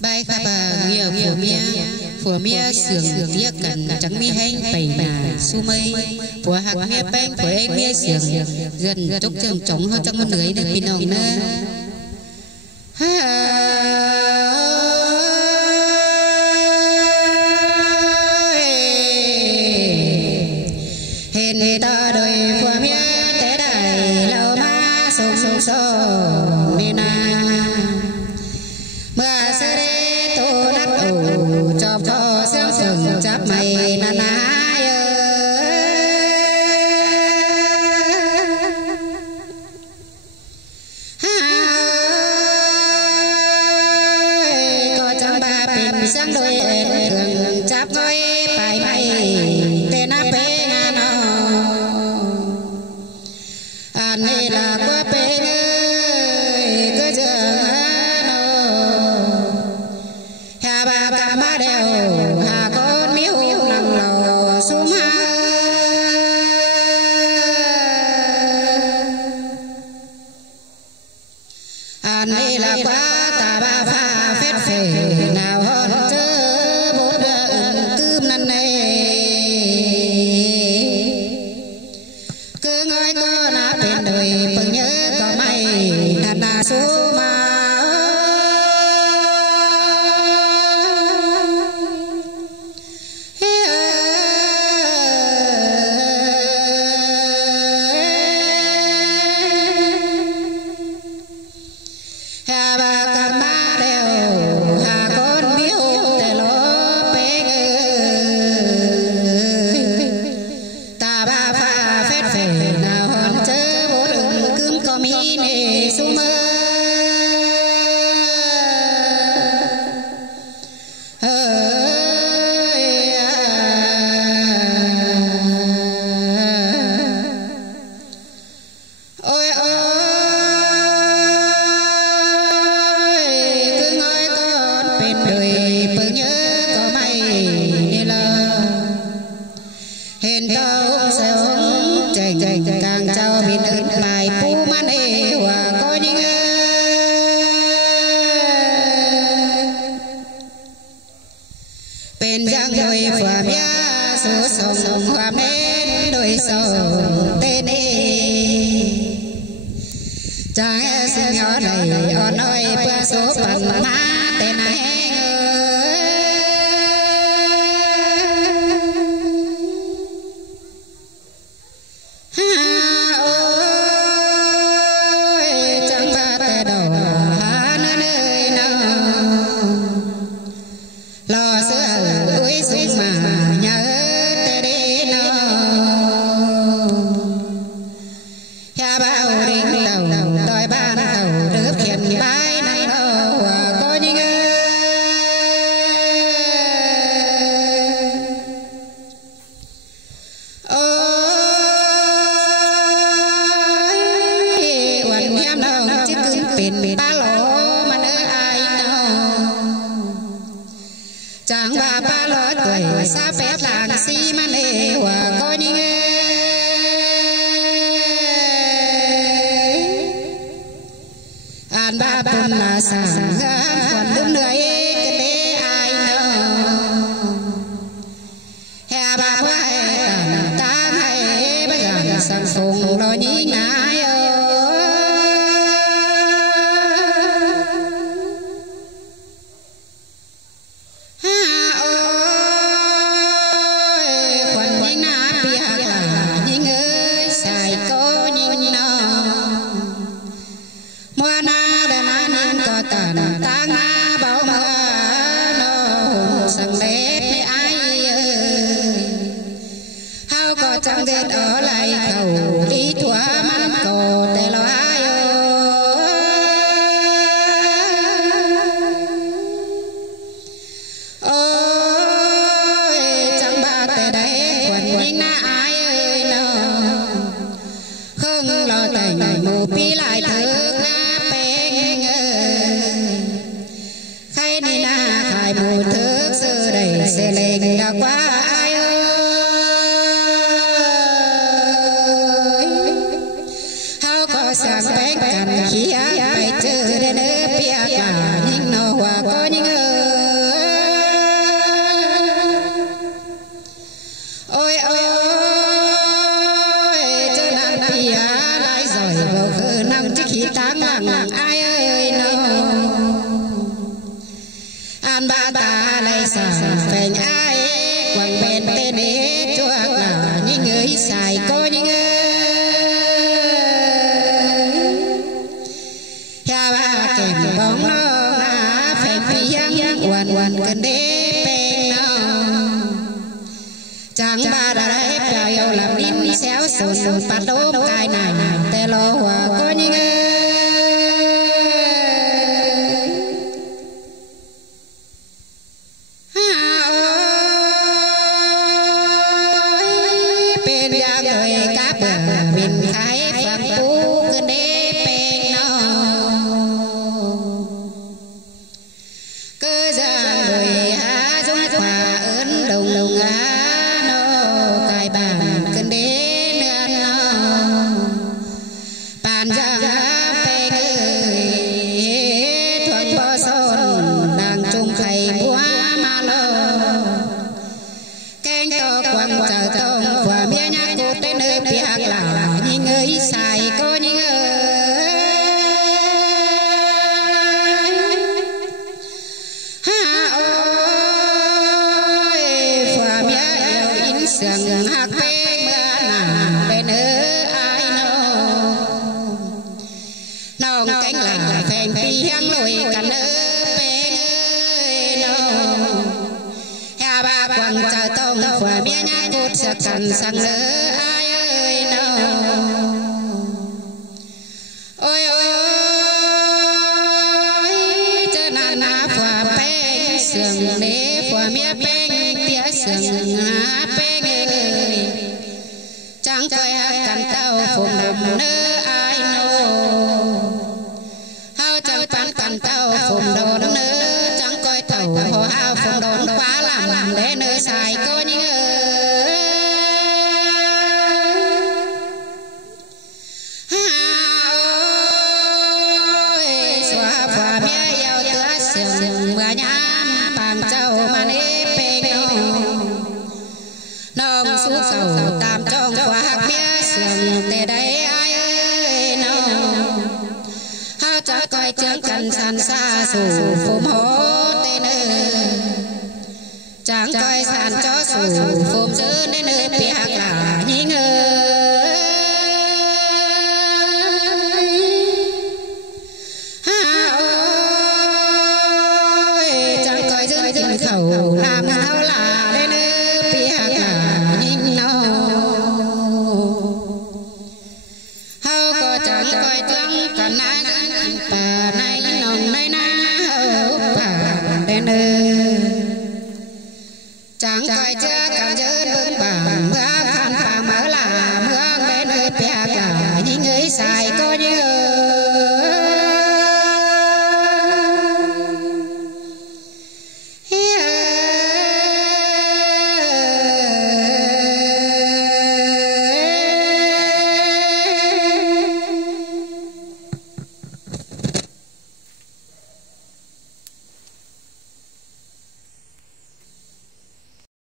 bài khắp nghĩa phủa mía sườn tiếc cần trắng mi hanh bầy nà su mây phủa hạc mía bánh phủa anh mía sườn gần chốc trường trống hơn trong con lưới được pin nồng nơ hên ta đời phủa mía thế đại lâu ma sông sông sông mi na mưa sơ đê tô nát ủ chọc cho xương sừng chắp mày na na có trong ba bình sáng đôi thường chắp ngôi bài mày tên áp bê nga nó anh này là quá bê ngơi cứ dường hà bà cả má đều hà con miếu nặng lò xuống ha anh đây là quá ta ba pha phết phê nào hơn chớ bố đợn cướp năn này cứ ngồi có na bên đời bừng nhớ có mày đàn đà số mà hà bà cả má đều hà con miếu tè ló bê ta ba pha phết phê nào hòn chớ bố đừng cướm có mi nề su mơ ôi ôi cứ ngồi con bên đời bừng nhớ có mày đi lơ hên tao sẽ uống chành càng trao bên ơn bài pu man ê hòa coi những bên giang đôi phàm ya số sông hòa nên đôi sầu tên chẳng xin nhỏ này on ơi qua số phận má tên này ôi chẳng ba tè đầu hà nơi nào lo sữa ủi xuống mà nhớ tè đi nào hà bao đinh đầu đòi ban đầu được khiển bái này đâu có những ôi quần em đâu chứ cứ pin ba lỗ mà nơi ai đâu chẳng ba lỗ tuổi xa phép làng xi mà nề hòa có những an ba bùn là sàng còn đứng nơi cái lễ ai đâu hè ba bữa tàn tan hay bây giờ sàng phùng lo nhí ngái quần nhí ná bia là nhí ơi xài có nhí nó mua na đà na nên có tàn ta nga bảo mà nó sang lết để ai hao có chẳng biết ở lại cầu đi thua mắt cầu tê lo ai ôi chẳng ba tê đấy quần nhính na ai ơi nó không lo tình mù pi lại thức khai đi na khai mù thức sư đầy xe lên đã quá ai ơi hao có sang bánh cằn khí ác phải chữ đến nơi bia cả nhưng nó hòa có những ơi วันกันเด้เป็นน้องจังบาดาได้เปล่าเอาลำลิ้นแซวสูนปัดโดมกายหนาแต่รอหัวก็ยิ่งเป็นยาเลยกับบินขายฝังปูกันเด้เป็นน้องก็จะเลยหาจงฝ่าเอิญดงหาโนกายบางกันเด้เนื้อน้องปานจังเป็นทวนพ่อสนนางจุงไข่บัวมาโลแกงตอกวังเจ้าต้องฝ่าเมียยักกูได้เนื้อเปียกหลายิงเอ้ยใส่ก็ยิงเอ้เสียงหักเพลงเมื่อหน้าเป็นเนื้อไอ้น้องแกงหลาแฟงปียังลอยกันเนื้อเป็นน้องยาบากวังจะต้องฝ่าเมียยักกูจะกันสั่งเนื้อไอ้น้องโอ้ยโอ้ยเจอหน้าหน้าฝ่าแป้งเสียงเนื้อฝ่าเมียแป้งเตี้ยเสียงหาแป้งจังคอยหากันเต้าฝนดำเนื้อไอ้โนเฮาจังปันกันเต้าฝนโดนเนื้อจังคอยเต้าพอเอาฝนโดนฟ้าหลังเด้เนื้อใส่ก็ยิ่งสวาฝ่าเมียยาวเตือเสียงเมื่อยามปางเจ้ามาเนเป็นน้องสู้เก่าตามจ้องฝ่าเมียเสียงแต่ได้ไอ้น้องเฮาจะคอยเจืองกันสันซาสู่ฟูมโหเตเนอจังคอยสานจ้อสู่ฟูมซื้อในเนื้อเปียกหลายิงจังคอยซื้อกินเข่าลามเฮาหลาในเนื้อเปียกหลายิงน้องเฮาก็จังคอยจังกันนะป่าในน้องในนาเฮาป่าในเนื้อจังคอยเจอกันเยินเบิ่งป่าเมื่อขันป่าเมื่อลาเมื่อในเนื้อเปียกหลายิงใส่